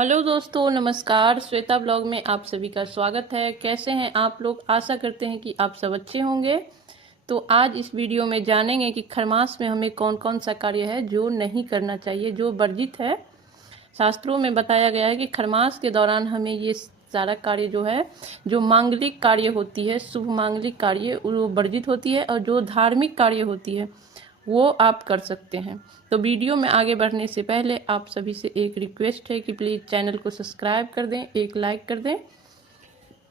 Hello दोस्तों, नमस्कार। Shweta blog में आप सभी का स्वागत है। कैसे हैं आप लोग? आशा करते हैं कि आप सब अच्छे होंगे। तो आज इस वीडियो में जानेंगे कि खरमास में हमें कौन कौन सा कार्य है जो नहीं करना चाहिए, जो वर्जित है। शास्त्रों में बताया गया है कि खरमास के दौरान हमें ये सारा कार्य जो है, जो मांगलिक कार्य होती है, शुभ मांगलिक कार्य, वो वर्जित होती है, और जो धार्मिक कार्य होती है वो आप कर सकते हैं। तो वीडियो में आगे बढ़ने से पहले आप सभी से एक रिक्वेस्ट है कि प्लीज़ चैनल को सब्सक्राइब कर दें, एक लाइक कर दें।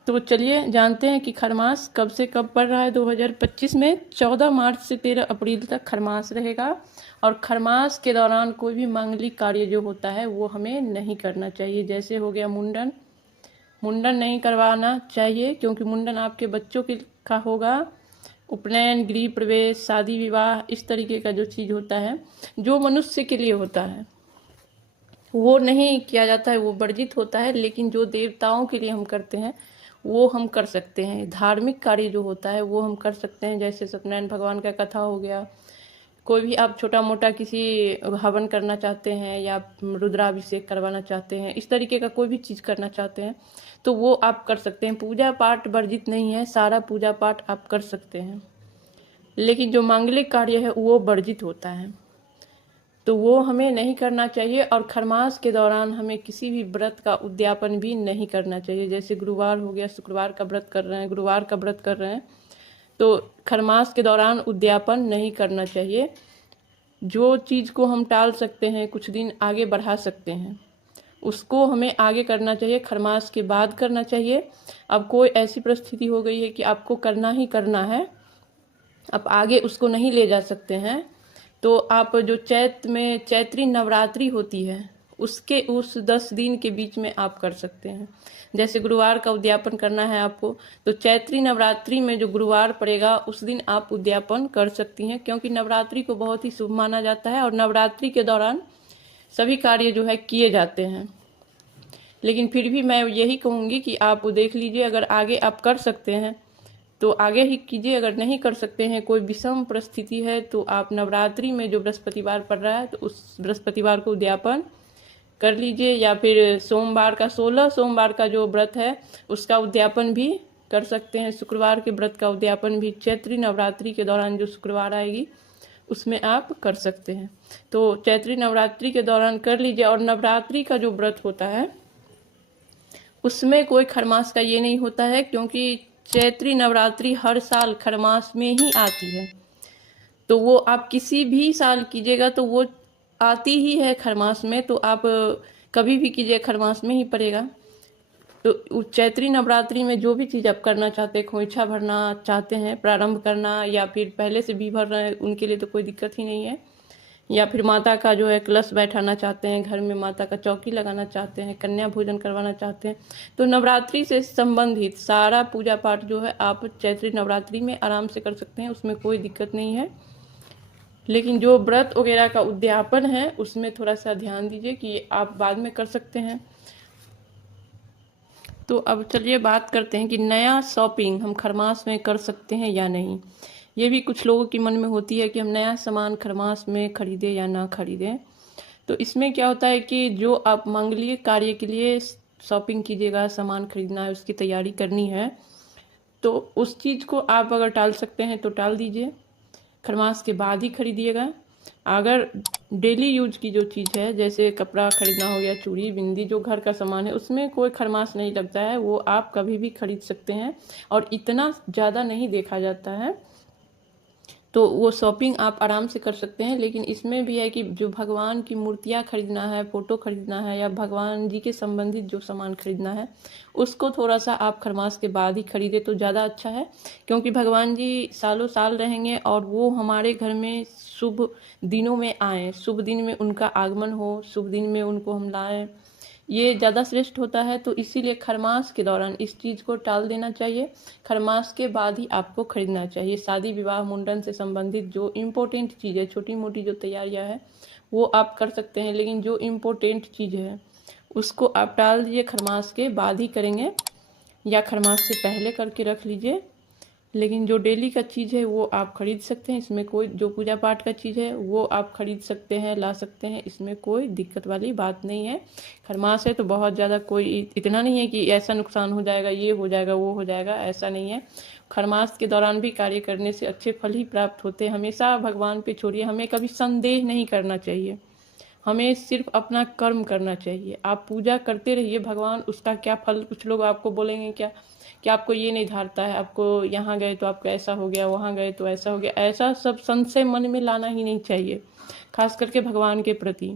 तो चलिए जानते हैं कि खरमास कब से कब पड़ रहा है। 2025 में 14 मार्च से 13 अप्रैल तक खरमास रहेगा। और खरमास के दौरान कोई भी मांगलिक कार्य जो होता है वो हमें नहीं करना चाहिए। जैसे हो गया मुंडन, मुंडन नहीं करवाना चाहिए, क्योंकि मुंडन आपके बच्चों के का होगा। उपनयन, गृह प्रवेश, शादी विवाह, इस तरीके का जो चीज़ होता है, जो मनुष्य के लिए होता है, वो नहीं किया जाता है, वो वर्जित होता है। लेकिन जो देवताओं के लिए हम करते हैं वो हम कर सकते हैं। धार्मिक कार्य जो होता है वो हम कर सकते हैं। जैसे सत्यनारायण भगवान का कथा हो गया, कोई भी आप छोटा मोटा किसी हवन करना चाहते हैं या रुद्राभिषेक करवाना चाहते हैं, इस तरीके का कोई भी चीज़ करना चाहते हैं तो वो आप कर सकते हैं। पूजा पाठ वर्जित नहीं है, सारा पूजा पाठ आप कर सकते हैं। लेकिन जो मांगलिक कार्य है वो वर्जित होता है, तो वो हमें नहीं करना चाहिए। और खरमास के दौरान हमें किसी भी व्रत का उद्यापन भी नहीं करना चाहिए। जैसे गुरुवार हो गया, शुक्रवार का व्रत कर रहे हैं, गुरुवार का व्रत कर रहे हैं, तो खरमास के दौरान उद्यापन नहीं करना चाहिए। जो चीज़ को हम टाल सकते हैं, कुछ दिन आगे बढ़ा सकते हैं, उसको हमें आगे करना चाहिए, खरमास के बाद करना चाहिए। अब कोई ऐसी परिस्थिति हो गई है कि आपको करना ही करना है, आप आगे उसको नहीं ले जा सकते हैं, तो आप जो चैत्र में चैत्री नवरात्रि होती है उसके उस 10 दिन के बीच में आप कर सकते हैं। जैसे गुरुवार का उद्यापन करना है आपको, तो चैत्री नवरात्रि में जो गुरुवार पड़ेगा उस दिन आप उद्यापन कर सकती हैं, क्योंकि नवरात्रि को बहुत ही शुभ माना जाता है और नवरात्रि के दौरान सभी कार्य जो है किए जाते हैं। लेकिन फिर भी मैं यही कहूँगी कि आप देख लीजिए, अगर आगे आप कर सकते हैं तो आगे ही कीजिए। अगर नहीं कर सकते हैं, कोई विषम परिस्थिति है, तो आप नवरात्रि में जो बृहस्पतिवार पड़ रहा है तो उस बृहस्पतिवार को उद्यापन कर लीजिए। या फिर सोमवार का 16 सोमवार का जो व्रत है उसका उद्यापन भी कर सकते हैं। शुक्रवार के व्रत का उद्यापन भी चैत्री नवरात्रि के दौरान जो शुक्रवार आएगी उसमें आप कर सकते हैं। तो चैत्री नवरात्रि के दौरान कर लीजिए। और नवरात्रि का जो व्रत होता है उसमें कोई खरमास का ये नहीं होता है, क्योंकि चैत्री नवरात्रि हर साल खरमास में ही आती है। तो वो आप किसी भी साल कीजिएगा तो वो आती ही है खरमास में, तो आप कभी भी कीजिए खरमास में ही पड़ेगा। तो चैत्री नवरात्रि में जो भी चीज़ आप करना चाहते हैं, खोइछा भरना चाहते हैं, प्रारंभ करना, या फिर पहले से भी भर रहे हैं, उनके लिए तो कोई दिक्कत ही नहीं है। या फिर माता का जो है कलश बैठाना चाहते हैं, घर में माता का चौकी लगाना चाहते हैं, कन्या भोजन करवाना चाहते हैं, तो नवरात्रि से संबंधित सारा पूजा पाठ जो है आप चैत्री नवरात्रि में आराम से कर सकते हैं, उसमें कोई दिक्कत नहीं है। लेकिन जो व्रत वगैरह का उद्यापन है उसमें थोड़ा सा ध्यान दीजिए कि आप बाद में कर सकते हैं। तो अब चलिए बात करते हैं कि नया शॉपिंग हम खरमास में कर सकते हैं या नहीं। ये भी कुछ लोगों के मन में होती है कि हम नया सामान खरमास में खरीदें या ना खरीदें। तो इसमें क्या होता है कि जो आप मांगलिक कार्य के लिए शॉपिंग कीजिएगा, सामान खरीदना है, उसकी तैयारी करनी है, तो उस चीज़ को आप अगर टाल सकते हैं तो टाल दीजिए, खरमास के बाद ही खरीदिएगा। अगर डेली यूज की जो चीज़ है, जैसे कपड़ा खरीदना हो गया, चूड़ी बिंदी, जो घर का सामान है, उसमें कोई खरमास नहीं लगता है, वो आप कभी भी खरीद सकते हैं और इतना ज़्यादा नहीं देखा जाता है, तो वो शॉपिंग आप आराम से कर सकते हैं। लेकिन इसमें भी है कि जो भगवान की मूर्तियाँ खरीदना है, फ़ोटो खरीदना है, या भगवान जी के संबंधित जो सामान खरीदना है, उसको थोड़ा सा आप खरमास के बाद ही खरीदें तो ज़्यादा अच्छा है। क्योंकि भगवान जी सालों साल रहेंगे और वो हमारे घर में शुभ दिनों में आएँ, शुभ दिन में उनका आगमन हो, शुभ दिन में उनको हम लाएँ, ये ज़्यादा श्रेष्ठ होता है। तो इसीलिए खरमास के दौरान इस चीज़ को टाल देना चाहिए, खरमास के बाद ही आपको खरीदना चाहिए। शादी विवाह मुंडन से संबंधित जो इम्पोर्टेंट चीज़ है, छोटी मोटी जो तैयारियां हैं वो आप कर सकते हैं, लेकिन जो इम्पोर्टेंट चीज़ है उसको आप टाल दीजिए, खरमास के बाद ही करेंगे, या खरमास से पहले करके रख लीजिए। लेकिन जो डेली का चीज़ है वो आप खरीद सकते हैं, इसमें कोई, जो पूजा पाठ का चीज़ है वो आप खरीद सकते हैं, ला सकते हैं, इसमें कोई दिक्कत वाली बात नहीं है। खरमास है तो बहुत ज़्यादा कोई इतना नहीं है कि ऐसा नुकसान हो जाएगा, ये हो जाएगा, वो हो जाएगा, ऐसा नहीं है। खरमास के दौरान भी कार्य करने से अच्छे फल ही प्राप्त होते हैं। हमेशा भगवान पे छोड़िए, हमें कभी संदेह नहीं करना चाहिए, हमें सिर्फ अपना कर्म करना चाहिए। आप पूजा करते रहिए, भगवान उसका क्या फल, कुछ लोग आपको बोलेंगे क्या कि आपको ये नहीं धारता है, आपको यहाँ गए तो आपको ऐसा हो गया, वहाँ गए तो ऐसा हो गया, ऐसा सब संशय मन में लाना ही नहीं चाहिए, खास करके भगवान के प्रति।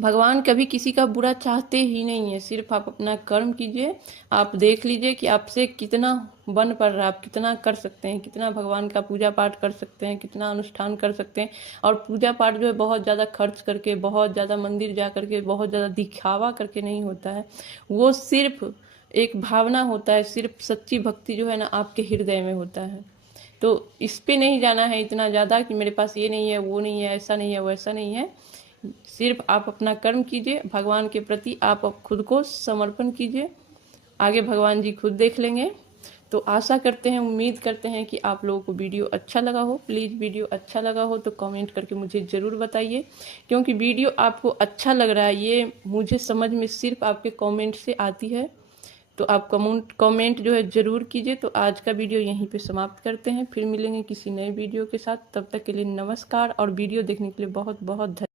भगवान कभी किसी का बुरा चाहते ही नहीं है, सिर्फ आप अपना कर्म कीजिए। आप देख लीजिए कि आपसे कितना बन पड़ रहा है, आप कितना कर सकते हैं, कितना भगवान का पूजा पाठ कर सकते हैं, कितना अनुष्ठान कर सकते हैं। और पूजा पाठ जो है बहुत ज़्यादा खर्च करके, बहुत ज़्यादा मंदिर जा करके, बहुत ज़्यादा दिखावा करके नहीं होता है, वो सिर्फ एक भावना होता है, सिर्फ सच्ची भक्ति जो है ना आपके हृदय में होता है। तो इस पे नहीं जाना है इतना ज़्यादा कि मेरे पास ये नहीं है, वो नहीं है, ऐसा नहीं है, वैसा नहीं है। सिर्फ आप अपना कर्म कीजिए, भगवान के प्रति आप खुद को समर्पण कीजिए, आगे भगवान जी खुद देख लेंगे। तो आशा करते हैं, उम्मीद करते हैं कि आप लोगों को वीडियो अच्छा लगा हो। प्लीज़ वीडियो अच्छा लगा हो तो कमेंट करके मुझे ज़रूर बताइए, क्योंकि वीडियो आपको अच्छा लग रहा है ये मुझे समझ में सिर्फ आपके कमेंट से आती है। तो आप कमेंट जो है ज़रूर कीजिए। तो आज का वीडियो यहीं पे समाप्त करते हैं, फिर मिलेंगे किसी नए वीडियो के साथ। तब तक के लिए नमस्कार, और वीडियो देखने के लिए बहुत बहुत धन्यवाद।